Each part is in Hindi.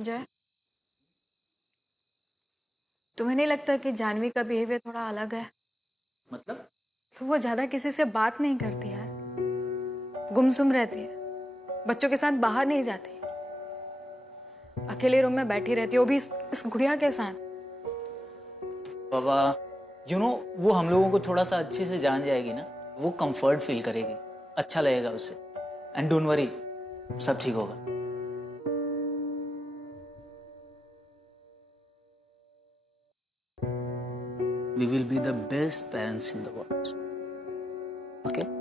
जय, तुम्हें नहीं लगता कि जानवी का बिहेवियर थोड़ा अलग है? मतलब? तो वो ज्यादा किसी से बात नहीं करती यार, गुमसुम रहती है, बच्चों के साथ बाहर नहीं जाती, अकेले रूम में बैठी रहती है, वो भी इस गुड़िया के साथ। बाबा, वो हम लोगों को थोड़ा सा अच्छे से जान जाएगी ना, वो कंफर्ट फील करेगी, अच्छा लगेगा उसे। एंड डोंट वरी, सब ठीक होगा। We will be the best parents in the world. Okay?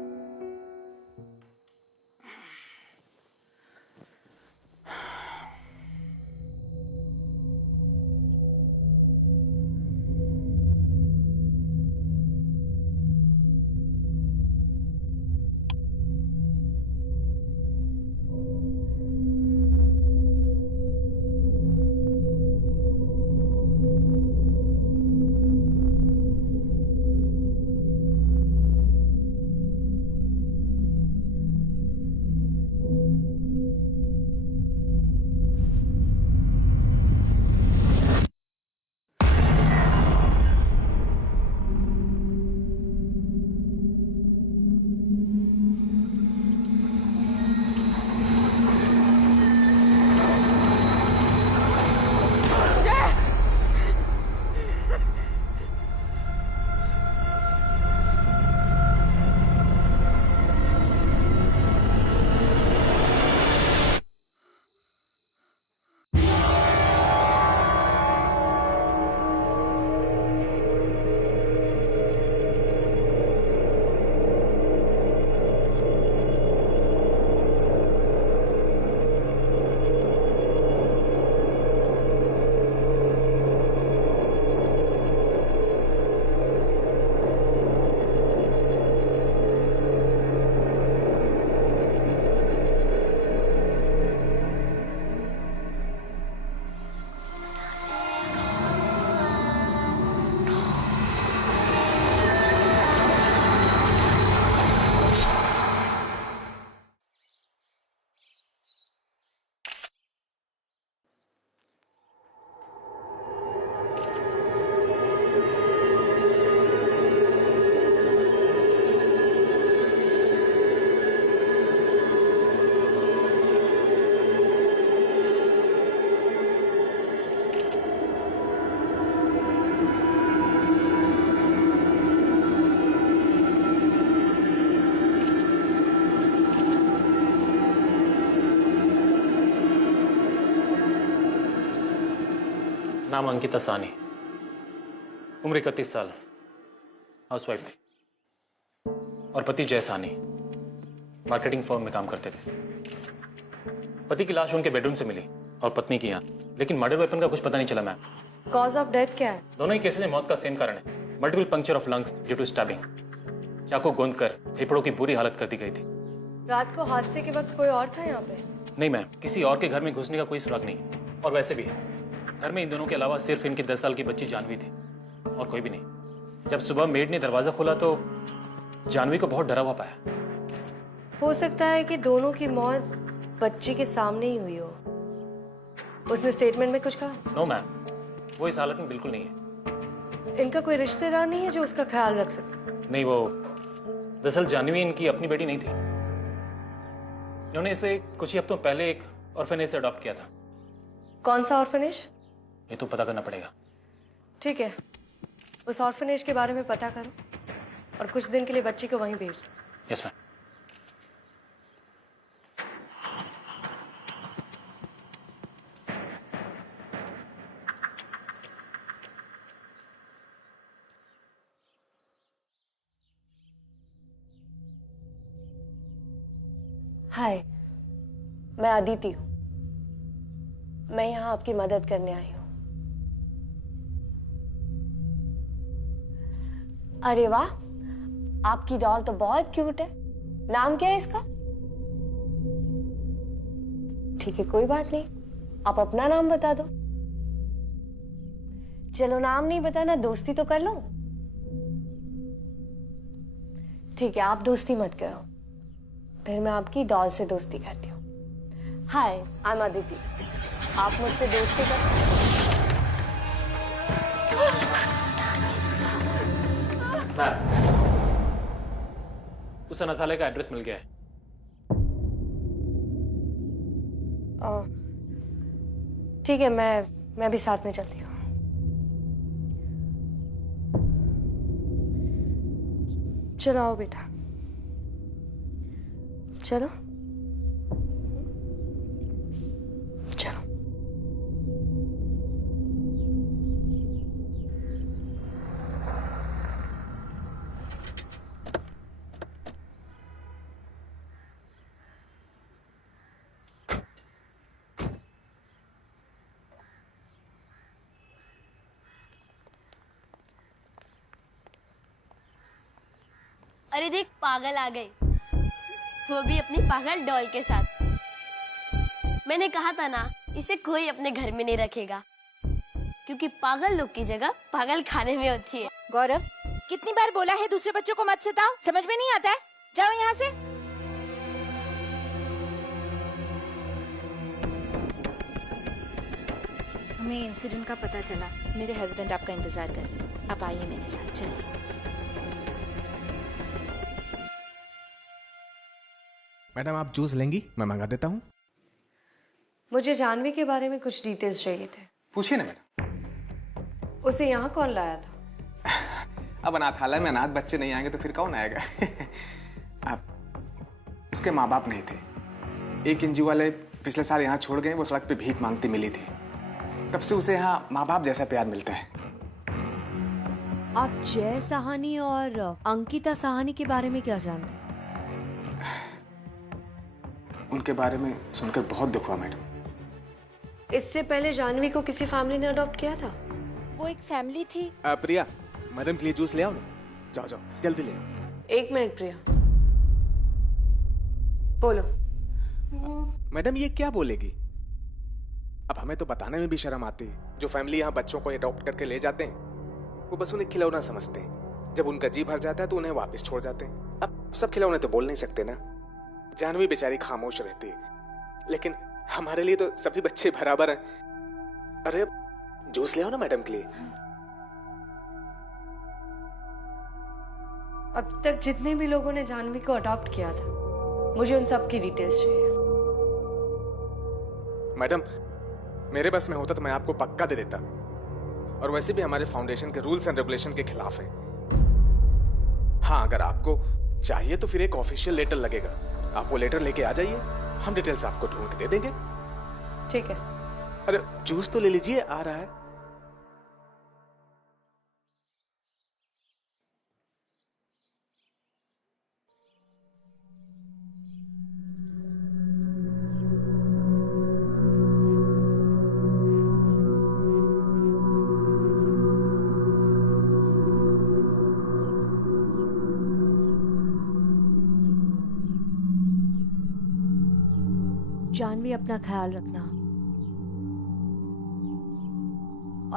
नाम अंकिता सानी, उम्र 31 साल, हाउसवाइफ थी और पति जय सानी मार्केटिंग फर्म में काम करते थे। पति की लाश उनके बेडरूम से मिली और पत्नी की यहाँ, लेकिन मर्डर वेपन का कुछ पता नहीं चला मैम। कॉज ऑफ डेथ क्या है? दोनों ही केसेस में मौत का सेम कारण है, multiple puncture of lungs due to stabbing. चाकू गोंद कर फेफड़ों की बुरी हालत कर दी गई थी। रात को हादसे के वक्त कोई और था यहाँ पे? नहीं मैम, किसी और के घर में घुसने का कोई सुराग नहीं। और वैसे भी घर में इन दोनों के अलावा सिर्फ इनकी 10 साल की बच्ची जानवी थी और कोई भी नहीं। जब सुबह मेड ने दरवाजा खोला तो जानवी को बहुत डरा हुआ पाया। हो सकता है कि दोनों की मौत बच्ची के सामने ही हुई हो। उसने स्टेटमेंट में कुछ कहा? नो मैम, वो इस हालत में बिल्कुल नहीं है। इनका कोई रिश्तेदार नहीं है जो उसका ख्याल रख सके? नहीं, वो दरअसल जानवी इनकी अपनी बेटी नहीं थी। इन्होंने इसे कुछ ही हफ्तों पहले एक ऑर्फनेज से अडॉप्ट किया था। कौन सा ऑर्फनेज? ये तो पता करना पड़ेगा। ठीक है, उस ऑर्फनेज के बारे में पता करो और कुछ दिन के लिए बच्ची को वहीं भेज दो। Yes ma'am. हाय, मैं अदिति हूँ। मैं यहाँ आपकी मदद करने आई हूँ। अरे वाह, आपकी डॉल तो बहुत क्यूट है। नाम क्या है इसका? ठीक है, कोई बात नहीं, आप अपना नाम बता दो। चलो, नाम नहीं बताना, दोस्ती तो कर लो। ठीक है, आप दोस्ती मत करो, फिर मैं आपकी डॉल से दोस्ती करती हूँ। हाय, आई एम अदिति। आप मुझसे दोस्ती कर। उस अनाथालय का एड्रेस मिल गया है। ठीक है, मैं भी साथ में चलती हूँ। चलो आओ बेटा, चलो चलो। अरे देख, पागल आ गई, वो भी अपनी पागल डॉल के साथ। मैंने कहा था ना, इसे कोई अपने घर में नहीं रखेगा, क्योंकि पागल लोग की जगह पागल खाने में होती है। गौरव, कितनी बार बोला है दूसरे बच्चों को मत सताओ, समझ में नहीं आता है? जाओ यहाँ से। हमें इंसिडेंट का पता चला, मेरे हस्बैंड आपका इंतजार कर रहे हैं। आप आइए मेरे साथ, चलिए। मैडम आप जूस लेंगी? मैं मंगा देता हूँ। मुझे जानवी के बारे में कुछ डिटेल्स चाहिए थे। पूछिए ना मैडम। उसे यहाँ कौन लाया था? अब अनाथालय में अनाथ बच्चे नहीं आएंगे तो फिर कौन आएगा? अब उसके माँ बाप नहीं थे। एक एनजीओ वाले पिछले साल यहाँ छोड़ गए, वो सड़क पे भीख मांगती मिली थी। तब से उसे यहाँ माँ बाप जैसा प्यार मिलता है। आप जय साहनी और अंकिता साहनी के बारे में क्या जानते हैं? उनके बारे में सुनकर बहुत दुख हुआ मैडम। इससे पहले जानवी को किसी फैमिली ने अडॉप्ट किया था? वो एक फैमिली थी। प्रिया, मैडम के लिए जूस ले आओ ना। जाओ जाओ जल्दी ले आओ। एक मिनट प्रिया, बोलो। मैडम ये क्या बोलेगी? अब हमें तो बताने में भी शर्म आती है। जो फैमिली यहाँ बच्चों को अडॉप्ट करके ले जाते हैं, वो बस उन्हें खिलौना समझते हैं। जब उनका जी भर जाता है तो उन्हें वापस छोड़ जाते हैं। अब सब खिलौने तो बोल नहीं सकते ना। जानवी बेचारी खामोश रहती है, लेकिन हमारे लिए तो सभी बच्चे बराबर हैं। अरे जूस ले आओ ना मैडम के लिए। अब तक जितने भी लोगों ने जानवी को अडॉप्ट किया था, मुझे उन सब की डिटेल्स चाहिए। मैडम मेरे बस में होता तो मैं आपको पक्का दे देता, और वैसे भी हमारे फाउंडेशन के रूल्स एंड रेगुलेशन के खिलाफ है। हाँ, अगर आपको चाहिए तो फिर एक ऑफिशियल लेटर लगेगा। आप वो लेटर लेके आ जाइए, हम डिटेल्स आपको ढूंढ के दे देंगे। ठीक है। अरे जूस तो ले लीजिए, आ रहा है। जानवी, अपना ख्याल रखना,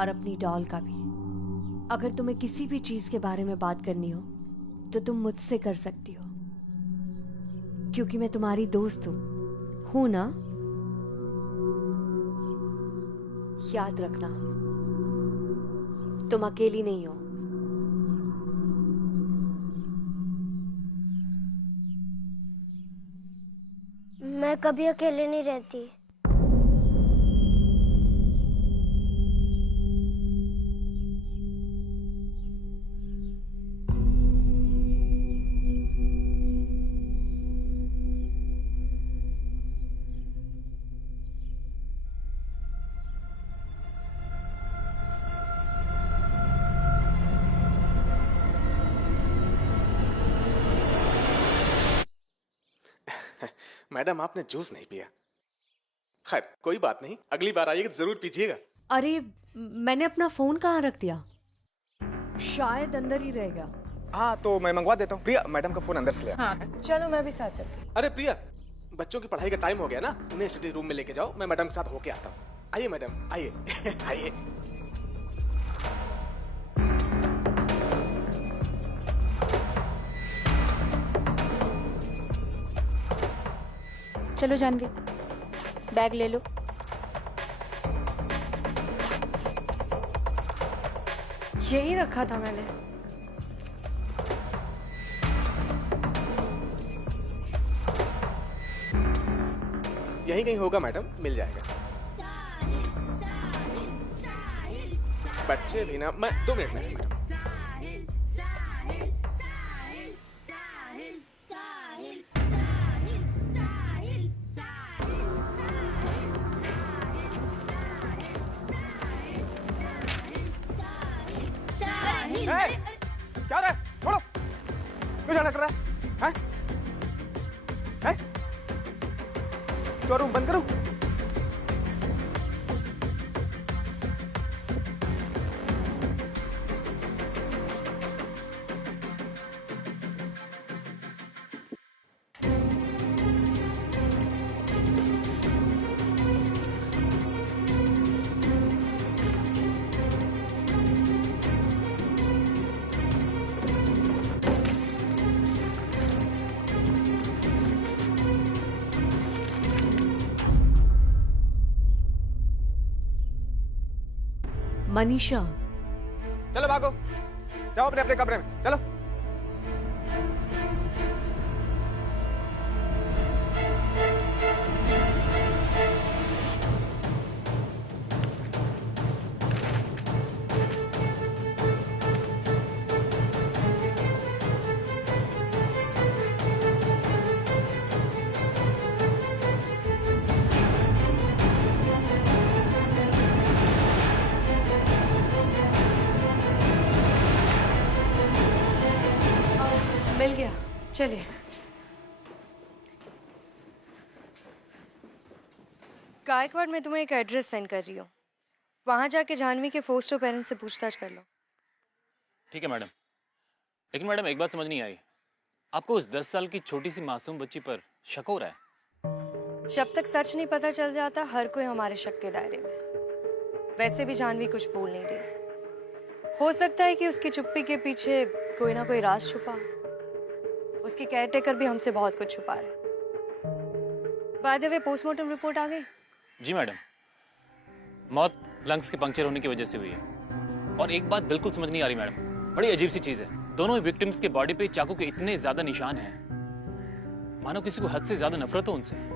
और अपनी डॉल का भी। अगर तुम्हें किसी भी चीज के बारे में बात करनी हो तो तुम मुझसे कर सकती हो, क्योंकि मैं तुम्हारी दोस्त हूं ना? याद रखना, तुम अकेली नहीं हो। मैं कभी अकेले नहीं रहती। मैडम आपने जूस नहीं पिया। खैर कोई बात नहीं, अगली बार आइएगा तो जरूर पीजिएगा। अरे मैंने अपना फोन कहाँ रख दिया? शायद अंदर ही रह गया। हाँ तो मैं मंगवा देता हूँ। प्रिया, मैडम का फोन अंदर से ले आओ। हाँ चलो, मैं भी साथ चलती हूँ। अरे प्रिया, बच्चों की पढ़ाई का टाइम हो गया ना, उन्हें स्टडी रूम में लेके जाओ। मैं मैडम के साथ होके आता हूँ। आइए मैडम, आइए आइए। चलो जानवी, बैग ले लो। यही रखा था मैंने। यहीं कहीं होगा मैडम, मिल जाएगा। बच्चे भी ना, मैं 2 मिनट में मैडम। क्या हो रहा है? छोड़ो, क्यों झगड़ा कर रहा है? हैं? शोरूम बंद करूं? मनीषा, चलो भागो, जाओ अपने अपने कमरे में, चलो। मिल गया, चलिए। गायकवाड़ में तुम्हें एक एड्रेस सेंड कर रही हूँ, वहां जाके जानवी के फोस्टर पेरेंट्स से पूछताछ कर लो। ठीक है मैडम। लेकिन मैडम एक बात समझ नहीं आई, आपको उस 10 साल की छोटी सी मासूम बच्ची पर शक हो रहा है? जब तक सच नहीं पता चल जाता हर कोई हमारे शक के दायरे में। वैसे भी जानवी कुछ बोल नहीं रही, हो सकता है कि उसकी चुप्पी के पीछे कोई ना कोई राज छुपा। उसके केयरटेकर भी हमसे बहुत कुछ छुपा रहे। By the way, postmortem report आ गई? जी मैडम, मौत लंग्स के पंक्चर होने की वजह से हुई है। और एक बात बिल्कुल समझ नहीं आ रही मैडम, बड़ी अजीब सी चीज है, दोनों ही विक्टिम्स के बॉडी पे चाकू के इतने ज्यादा निशान हैं, मानो किसी को हद से ज्यादा नफरत हो उनसे।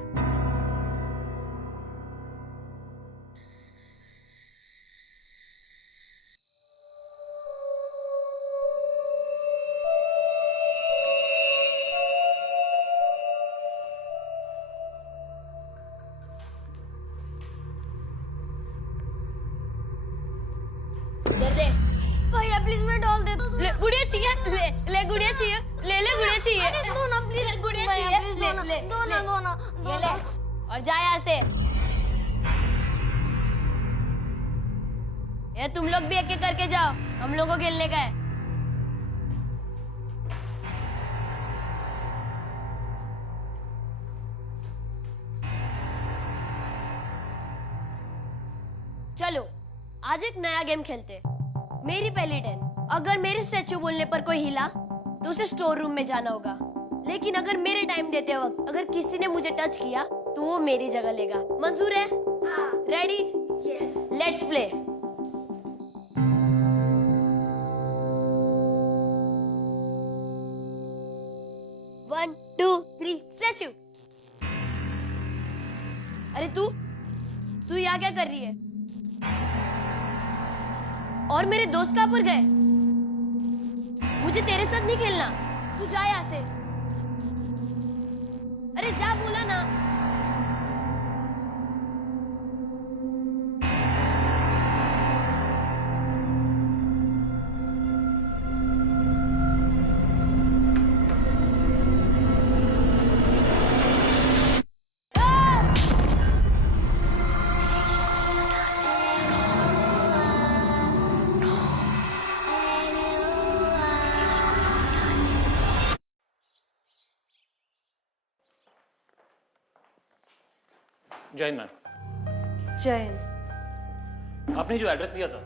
भैया प्लीज मैं डॉल दे दो। ले गुड़िया चाहिए, ले गुड़िया चाहिए, ले गुड़िया चाहिए। अरे दो ना प्लीज, गुड़िया चाहिए, प्लीज ले दो ना ये ले और जा यहाँ से। ये तुम लोग भी एक एक करके जाओ, हम लोगों को खेलने का है। चलो आज एक नया गेम खेलते हैं। मेरी पहली टर्न, अगर मेरे स्टैचू बोलने पर कोई हिला तो उसे स्टोर रूम में जाना होगा। लेकिन अगर मेरे टाइम देते वक्त अगर किसी ने मुझे टच किया तो वो मेरी जगह लेगा। मंजूर है? हाँ। Ready? Yes. Let's play. One two three statue. अरे तू यहाँ क्या कर रही है? और मेरे दोस्त कहाँ पर गए? मुझे तेरे साथ नहीं खेलना, तू जा यहाँ से। अरे जा, बोला ना। जय हिंद मैम। जय हिंद। आपने जो एड्रेस दिया था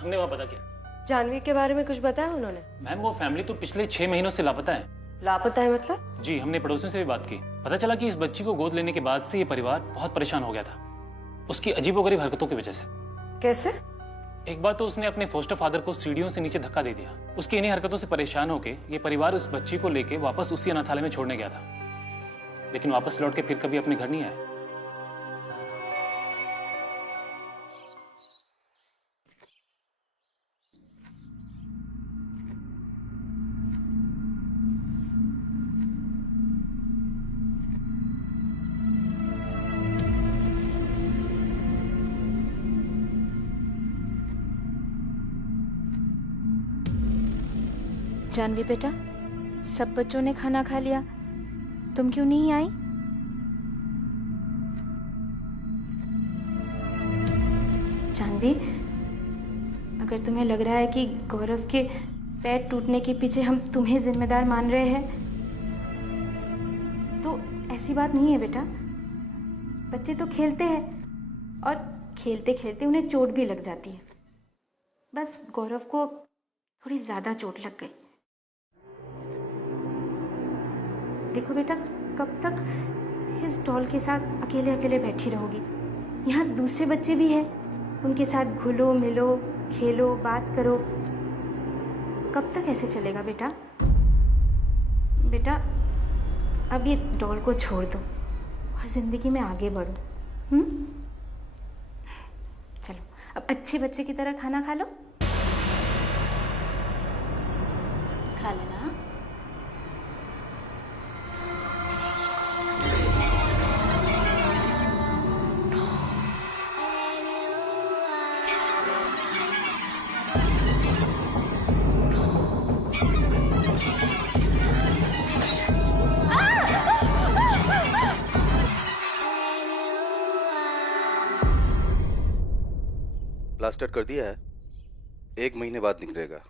हमने वहाँ पता किया। जानवी के बारे में कुछ बताया उन्होंने? मैम वो फैमिली तो पिछले 6 महीनों से लापता है। लापता है मतलब? जी, हमने पड़ोसियों से भी बात की। पता चला कि इस बच्ची को गोद लेने के बाद से ये परिवार बहुत परेशान हो गया था, उसकी अजीबोगरीब हरकतों की वजह से। कैसे? एक बार तो उसने अपने फोस्टर फादर को सीढ़ियों से नीचे धक्का दे दिया। उसकी इन्हीं हरकतों से परेशान होकर ये परिवार उस बच्ची को लेके वापस उसी अनाथालय में छोड़ने गया था, लेकिन वापस लौट के फिर कभी अपने घर नहीं आया। जानवी बेटा, सब बच्चों ने खाना खा लिया, तुम क्यों नहीं आई? जानवी, अगर तुम्हें लग रहा है कि गौरव के पैर टूटने के पीछे हम तुम्हें जिम्मेदार मान रहे हैं, तो ऐसी बात नहीं है बेटा। बच्चे तो खेलते हैं और खेलते खेलते उन्हें चोट भी लग जाती है। बस गौरव को थोड़ी ज़्यादा चोट लग गई। देखो बेटा, कब तक इस डॉल के साथ अकेले अकेले बैठी रहोगी? यहाँ दूसरे बच्चे भी हैं, उनके साथ घुलो मिलो, खेलो, बात करो। कब तक ऐसे चलेगा बेटा? बेटा, अब ये डॉल को छोड़ दो और ज़िंदगी में आगे बढ़ो। चलो, अब अच्छे बच्चे की तरह खाना खा लो। खा लेना। प्लास्टर कर दिया है, 1 महीने बाद निकलेगा।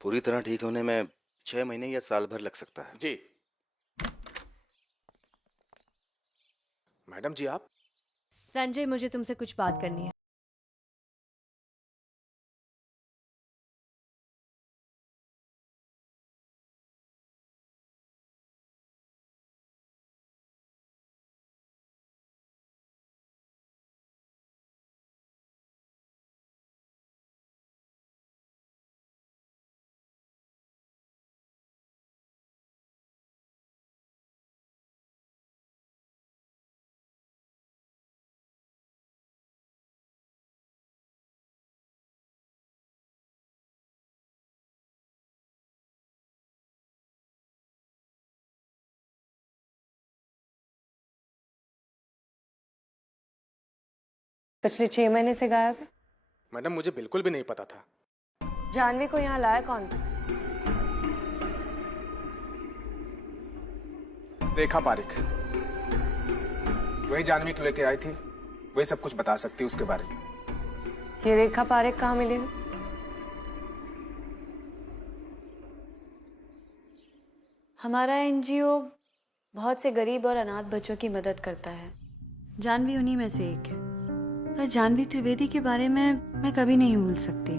पूरी तरह ठीक होने में 6 महीने या साल भर लग सकता है। जी मैडम जी, आप? संजय, मुझे तुमसे कुछ बात करनी है। पिछले 6 महीने से गायब है। मैडम, मुझे बिल्कुल भी नहीं पता था। जानवी को यहाँ लाया कौन था? रेखा पारिक, वही जानवी को लेके आई थी, वही सब कुछ बता सकती है उसके बारे में। ये रेखा पारिक कहाँ मिलेगी? हमारा एनजीओ बहुत से गरीब और अनाथ बच्चों की मदद करता है। जानवी उन्हीं में से एक है। पर जानवी त्रिवेदी के बारे में मैं कभी नहीं भूल सकती।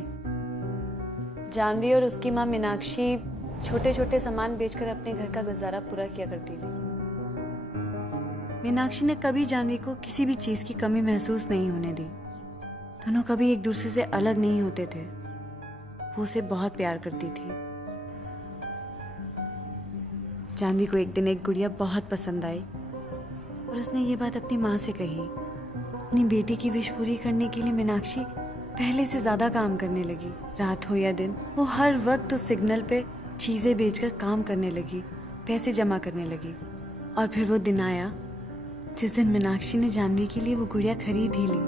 जानवी और उसकी माँ मीनाक्षी छोटे छोटे सामान बेचकर अपने घर का गुजारा पूरा किया करती थी। मीनाक्षी ने कभी जानवी को किसी भी चीज की कमी महसूस नहीं होने दी। दोनों कभी एक दूसरे से अलग नहीं होते थे। वो उसे बहुत प्यार करती थी। जानवी को एक दिन एक गुड़िया बहुत पसंद आई और उसने ये बात अपनी माँ से कही। अपनी बेटी की विश पूरी करने के लिए मीनाक्षी पहले से ज्यादा काम करने लगी। रात हो या दिन, वो हर वक्त उस सिग्नल पे चीजें बेचकर काम करने लगी, पैसे जमा करने लगी। और फिर वो दिन आया जिस दिन मीनाक्षी ने जानवी के लिए वो गुड़िया खरीद ही ली।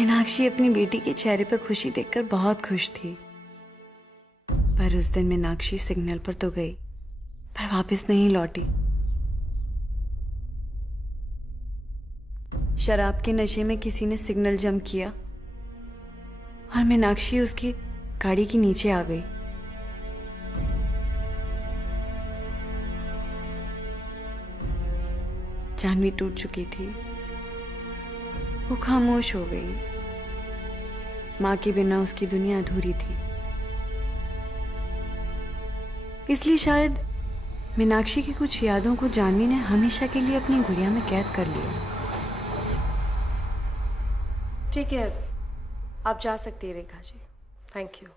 मीनाक्षी अपनी बेटी के चेहरे पर खुशी देखकर बहुत खुश थी। पर उस दिन मीनाक्षी सिग्नल पर तो गई, पर वापस नहीं लौटी। शराब के नशे में किसी ने सिग्नल जंप किया और मीनाक्षी उसकी गाड़ी के नीचे आ गई। जानवी टूट चुकी थी, वो खामोश हो गई। माँ के बिना उसकी दुनिया अधूरी थी। इसलिए शायद मीनाक्षी की कुछ यादों को जानवी ने हमेशा के लिए अपनी गुड़िया में कैद कर लिया। ठीक है, आप जा सकती है रेखा जी। Thank you.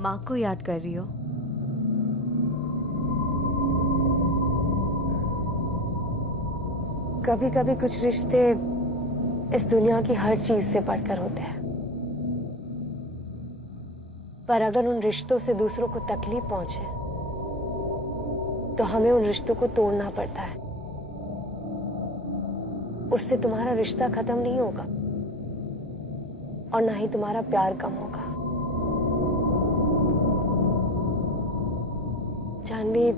माँ को याद कर रही हो? कभी कभी कुछ रिश्ते इस दुनिया की हर चीज से बढ़कर होते हैं, पर अगर उन रिश्तों से दूसरों को तकलीफ पहुंचे तो हमें उन रिश्तों को तोड़ना पड़ता है। उससे तुम्हारा रिश्ता खत्म नहीं होगा और ना ही तुम्हारा प्यार कम होगा। जानवी,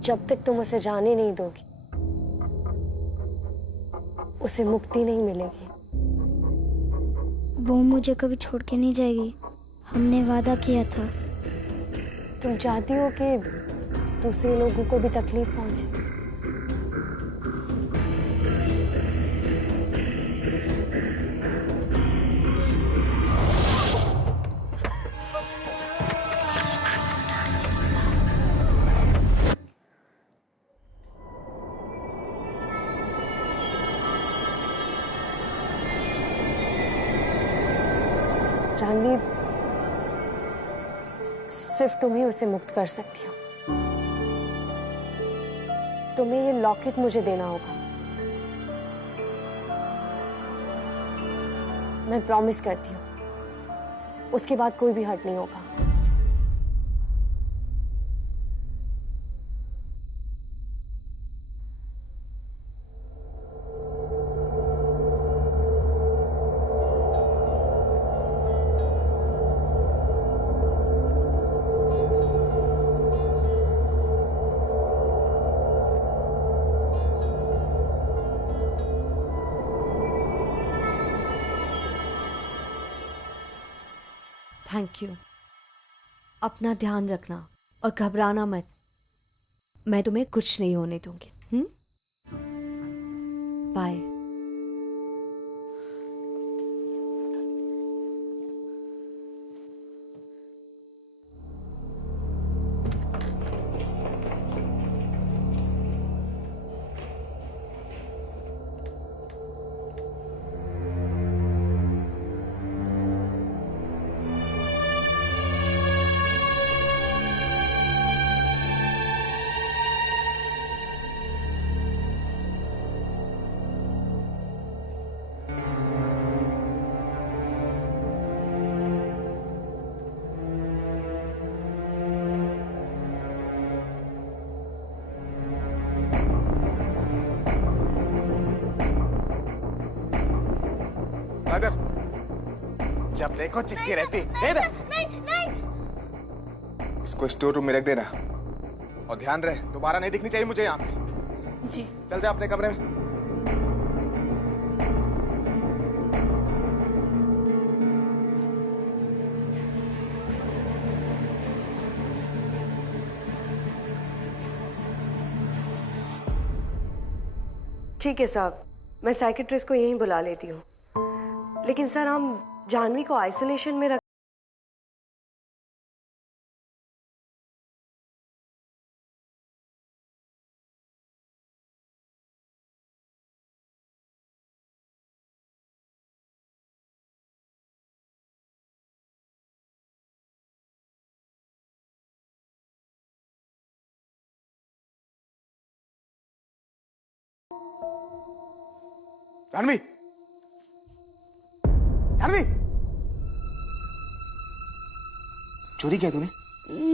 जब तक तुम उसे जाने नहीं दोगी उसे मुक्ति नहीं मिलेगी। वो मुझे कभी छोड़ के नहीं जाएगी, हमने वादा किया था। तुम चाहती हो कि दूसरे लोगों को भी तकलीफ पहुंचे? जानवी, सिर्फ तुम ही उसे मुक्त कर सकती हो। तुम्हें ये लॉकेट मुझे देना होगा। मैं प्रॉमिस करती हूँ, उसके बाद कोई भी हर्ट नहीं होगा। Thank you. अपना ध्यान रखना और घबराना मत। मैं तुम्हें कुछ नहीं होने दूंगी। बाय। अगर जब देखो चिपकी रहती दे दे। इसको स्टोर रूम में रख देना और ध्यान रहे दोबारा नहीं दिखनी चाहिए मुझे यहाँ पे। जी। चल जा अपने कमरे में। ठीक है साहब, मैं साइकेट्रिस्ट को यहीं बुला लेती हूँ। लेकिन सर, हम जानवी को आइसोलेशन में रख। जानवी, जानवी, चोरी किया तूने?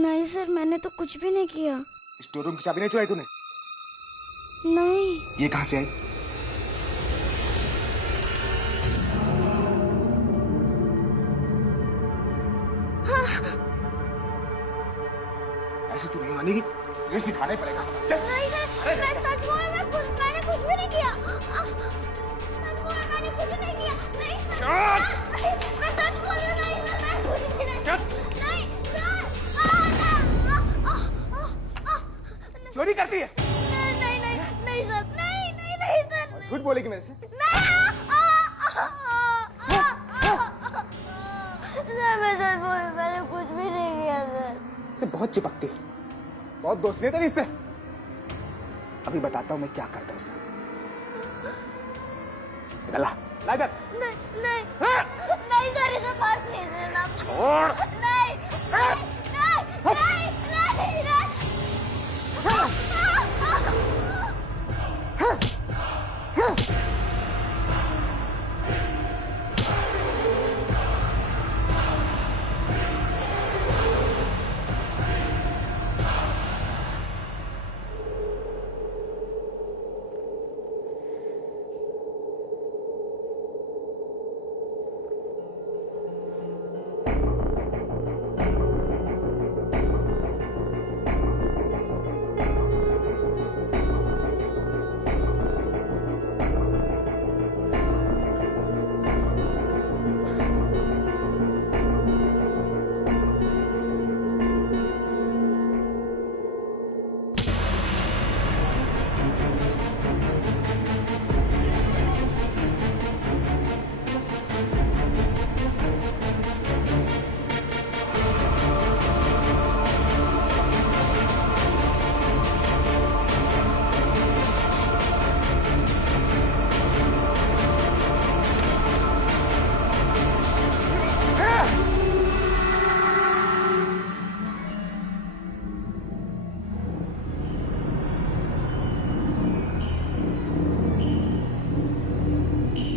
नहीं सर, मैंने तो कुछ भी नहीं किया। स्टोर रूम की चाबी नहीं चुराई तूने? नहीं। ये कहाँ से आई? ऐसे तू नहीं मानेगी, ये सिखाना ही पड़ेगा। चल। नहीं सर, मैं सच बोल रहा हूँ, मैंने कुछ भी नहीं किया। सच बोल रहा हूँ, मैंने कुछ नहीं किया। नहीं सर, मैं सच बोल रही हूँ, नहीं सर, मैं कुछ भी नहीं। नहीं सर। चोरी करती है? नहीं नहीं नहीं सर, नहीं नहीं नहीं सर। झूठ बोलेगी मेरे से? सर मैं सच बोल रही हूँ, मैंने कुछ भी नहीं किया सर। से बहुत चिपकती है, बहुत दोस्ती है तेरी इससे। अभी बताता हूँ मैं क्या करता हूँ उसे। इधर ला, ला इधर। नहीं नहीं नहीं सर, इसे पास नहीं देना। छोड़। नहीं नहीं नहीं नहीं नहीं।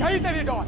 यही तेरी डॉल।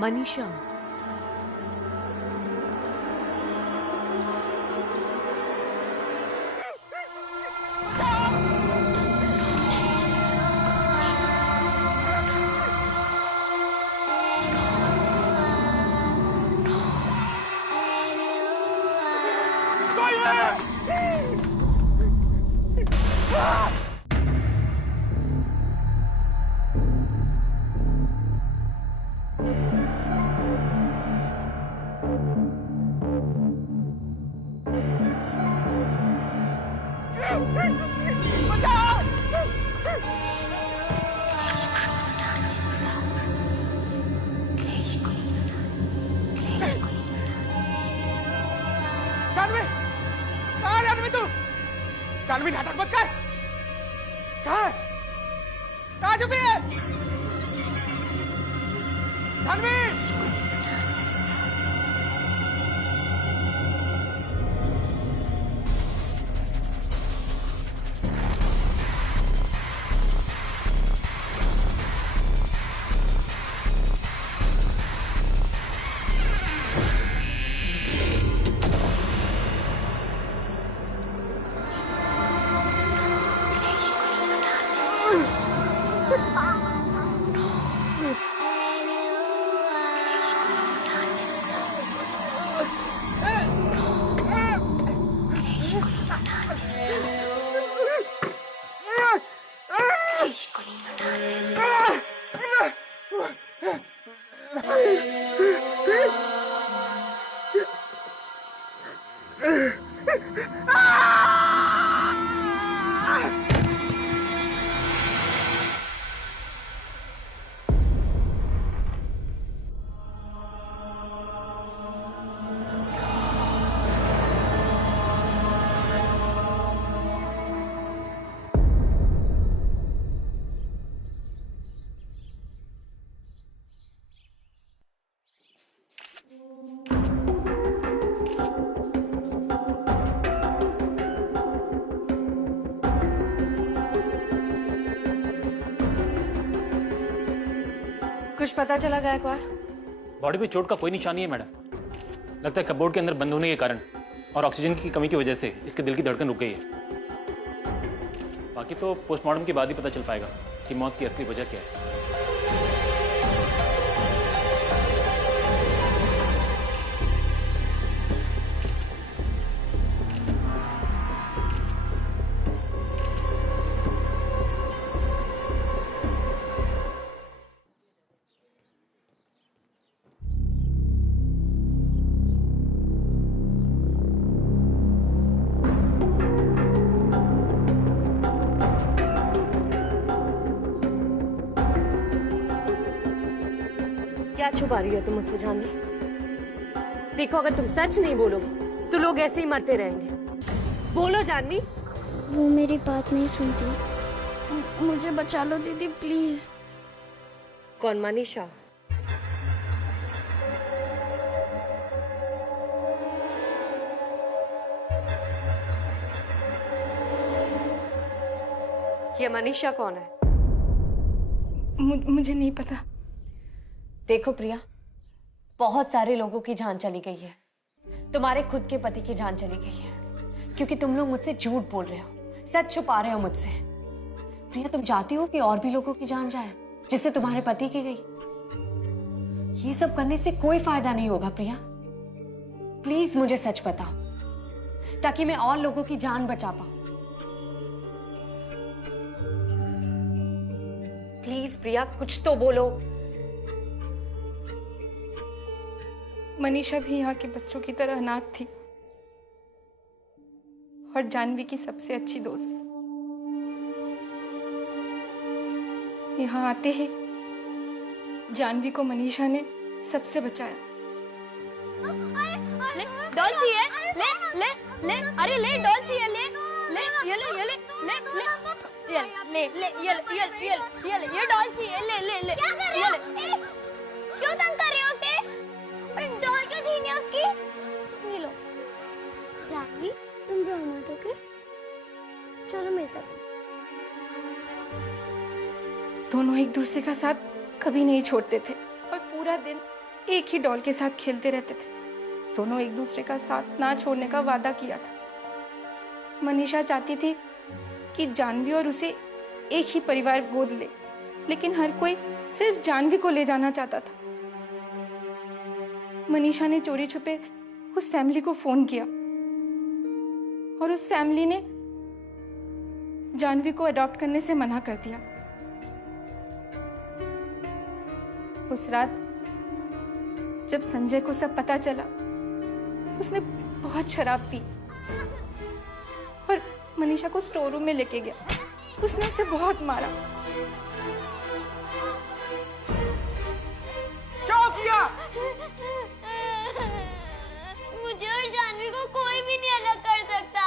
मनीषा, जानवी नाटक मत कर। कहाँ है? कहाँ छुपी है? जानवी! कुछ पता चला गायकवाड़? बॉडी पे चोट का कोई निशान नहीं है मैडम। लगता है कपबोर्ड के अंदर बंद होने के कारण और ऑक्सीजन की कमी की वजह से इसके दिल की धड़कन रुक गई है। बाकी तो पोस्टमार्टम के बाद ही पता चल पाएगा कि मौत की असली वजह क्या है। क्या छुपा रही हो तुम मुझसे जानवी? देखो, अगर तुम सच नहीं बोलोगे तो लोग ऐसे ही मरते रहेंगे। बोलो जानवी। वो मेरी बात नहीं सुनती। मुझे बचा लो दीदी प्लीज। कौन? मनीषा? ये मनीषा कौन है? मुझे नहीं पता। देखो प्रिया, बहुत सारे लोगों की जान चली गई है। तुम्हारे खुद के पति की जान चली गई है क्योंकि तुम लोग मुझसे झूठ बोल रहे हो, सच छुपा रहे हो मुझसे। प्रिया, तुम चाहती हो कि और भी लोगों की जान जाए जिससे तुम्हारे पति की गई? ये सब करने से कोई फायदा नहीं होगा प्रिया। प्लीज मुझे सच बताओ ताकि मैं और लोगों की जान बचा पाऊं। प्लीज प्रिया, कुछ तो बोलो। मनीषा भी यहाँ के बच्चों की तरह अनाथ थी और जानवी की सबसे अच्छी दोस्त। यहाँ आते ही जानवी को मनीषा ने सबसे बचाया। ले डॉल चाहिए? ले ले ले, अरे ले डॉल चाहिए? ले ले ये ले ये ले ले ले ले ले ये डॉल चाहिए? ले ले ले, क्या कर रहे हो? क्यों तंग कर रहे हो उसे? डॉल क्यों छीनी है उसकी? ये लो जानवी, तुम रो मत, ओके? चलो मेरे साथ। दोनों एक दूसरे का साथ कभी नहीं छोड़ते थे और पूरा दिन एक ही डॉल के साथ खेलते रहते थे। दोनों एक दूसरे का साथ ना छोड़ने का वादा किया था। मनीषा चाहती थी कि जानवी और उसे एक ही परिवार गोद ले, लेकिन हर कोई सिर्फ जानवी को ले जाना चाहता था। मनीषा ने चोरी छुपे उस फैमिली को फोन किया और उस फैमिली ने जानवी को अडॉप्ट करने से मना कर दिया। उस रात जब संजय को सब पता चला, उसने बहुत शराब पी और मनीषा को स्टोर रूम में लेके गया। उसने उसे बहुत मारा। क्या किया? मुझे और जानवी को कोई भी नहीं अलग कर सकता।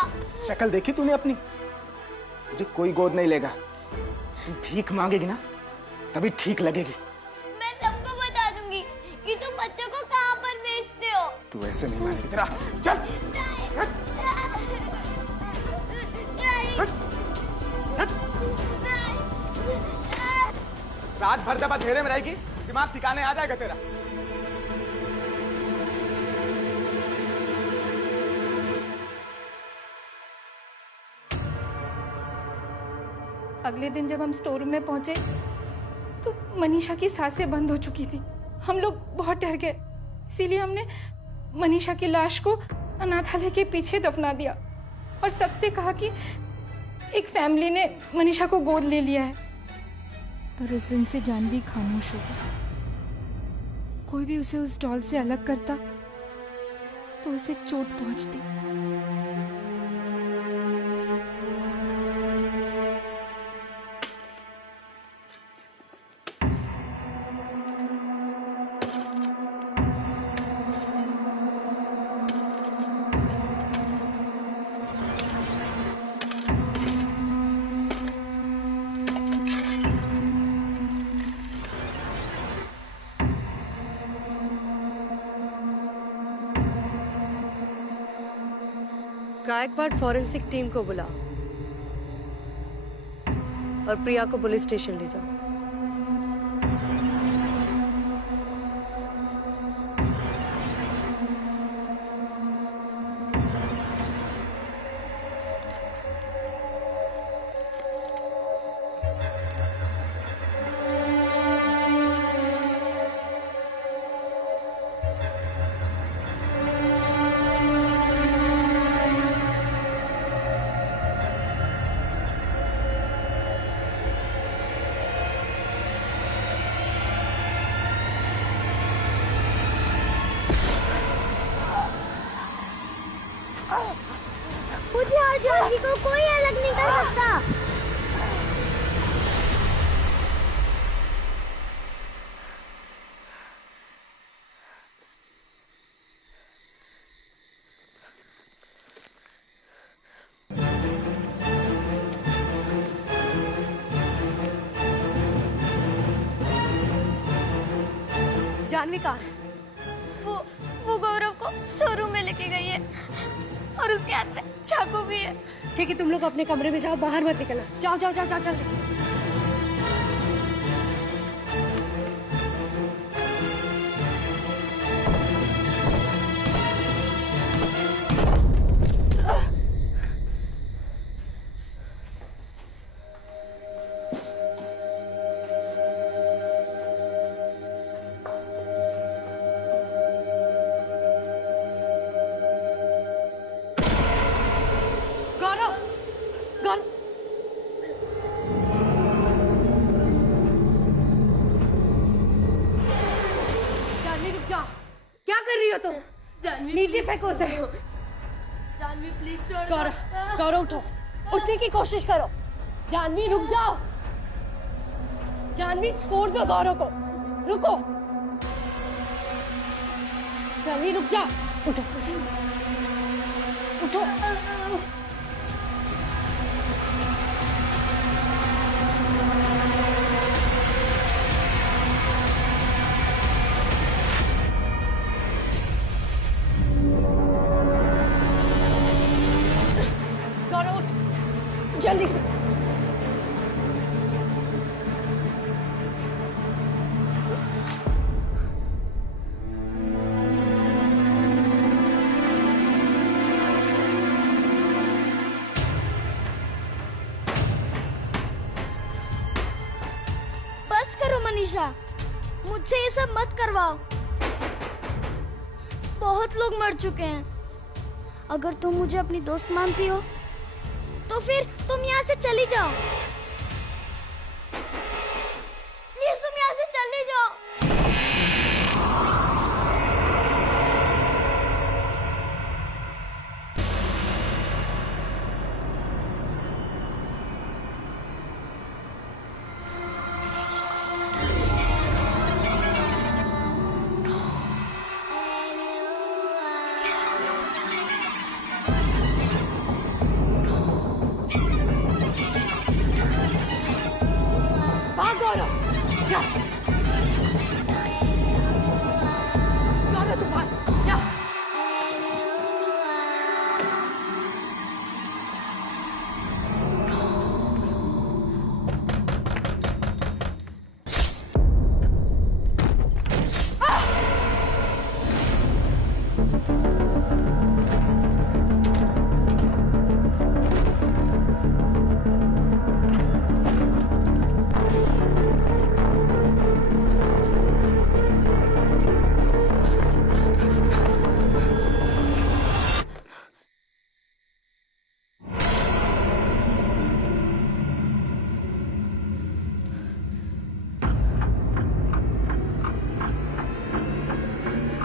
शक्ल देखी तूने अपनी? मुझे कोई गोद नहीं लेगा। तू भीख मांगेगी ना तभी ठीक लगेगी। मैं सबको बता दूंगी कि तुम बच्चों को कहाँ पर बेचते हो। तू ऐसे नहीं मानेगी। तेरा चल। रात भर जब अंधेरे में रहेगी दिमाग ठिकाने आ जाएगा तेरा। अगले दिन जब हम स्टोर रूम में पहुंचे तो मनीषा की सांसें बंद हो चुकी थी। हम लोग बहुत डर गए, इसीलिए हमने मनीषा की लाश को अनाथालय के पीछे दफना दिया और सबसे कहा कि एक फैमिली ने मनीषा को गोद ले लिया है। पर उस दिन से जानवी खामोश हो गई। कोई भी उसे उस डॉल से अलग करता तो उसे चोट पहुंचती। गायकवाड़ फॉरेंसिक टीम को बुला और प्रिया को पुलिस स्टेशन ले जाओ। मुझे और जानवी को कोई अलग नहीं कर सकता। जानवी कहाँ है? वो गौरव को शोरूम में लेके गई है और उसके हाथ में चाकू भी है। ठीक है, तुम लोग अपने कमरे में जाओ, बाहर मत निकलना। जाओ जाओ जाओ जाओ जाओ। गौरव, गौरव, जानवी रुक जा। क्या कर रही हो तुम? नीचे फेंको उसे। जानवी प्लीज छोड़। गौरव, गौरव उठो, उठने की कोशिश करो। जानवी रुक जाओ। जानवी छोड़ दो गौरव को। रुको। जानवी रुक जा। उठो, उठो। गौरव उठ, जल्दी से। बस करो मनीषा, मुझसे ये सब मत करवाओ। बहुत लोग मर चुके हैं। अगर तुम मुझे अपनी दोस्त मानती हो तो फिर तुम यहाँ से चली जाओ। प्लीज तुम यहाँ से चली जाओ। भाग गौरव, जा। गौरव तू भाग, जा।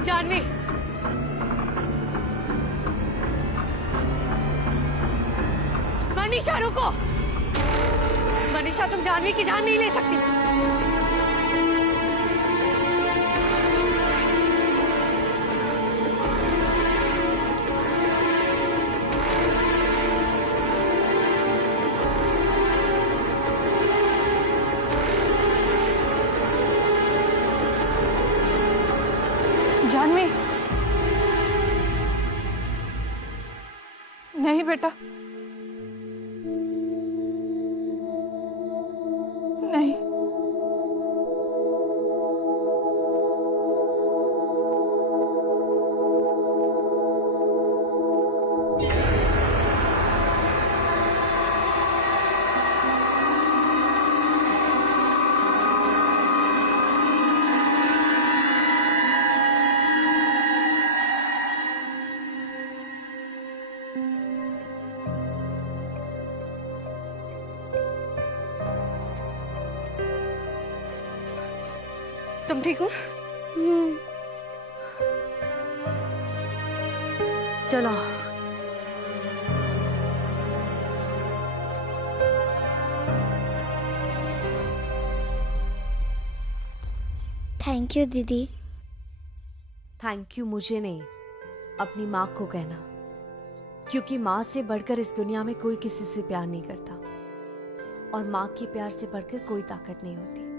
जानवी, मनीषा रुको। मनीषा तुम जानवी की जान नहीं ले सकती। जानवी, नहीं तुम ठीक हो? चलो। थैंक यू दीदी। थैंक यू मुझे नहीं, अपनी माँ को कहना, क्योंकि माँ से बढ़कर इस दुनिया में कोई किसी से प्यार नहीं करता, और माँ के प्यार से बढ़कर कोई ताकत नहीं होती।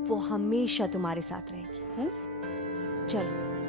वो हमेशा तुम्हारे साथ रहेगी। चलो।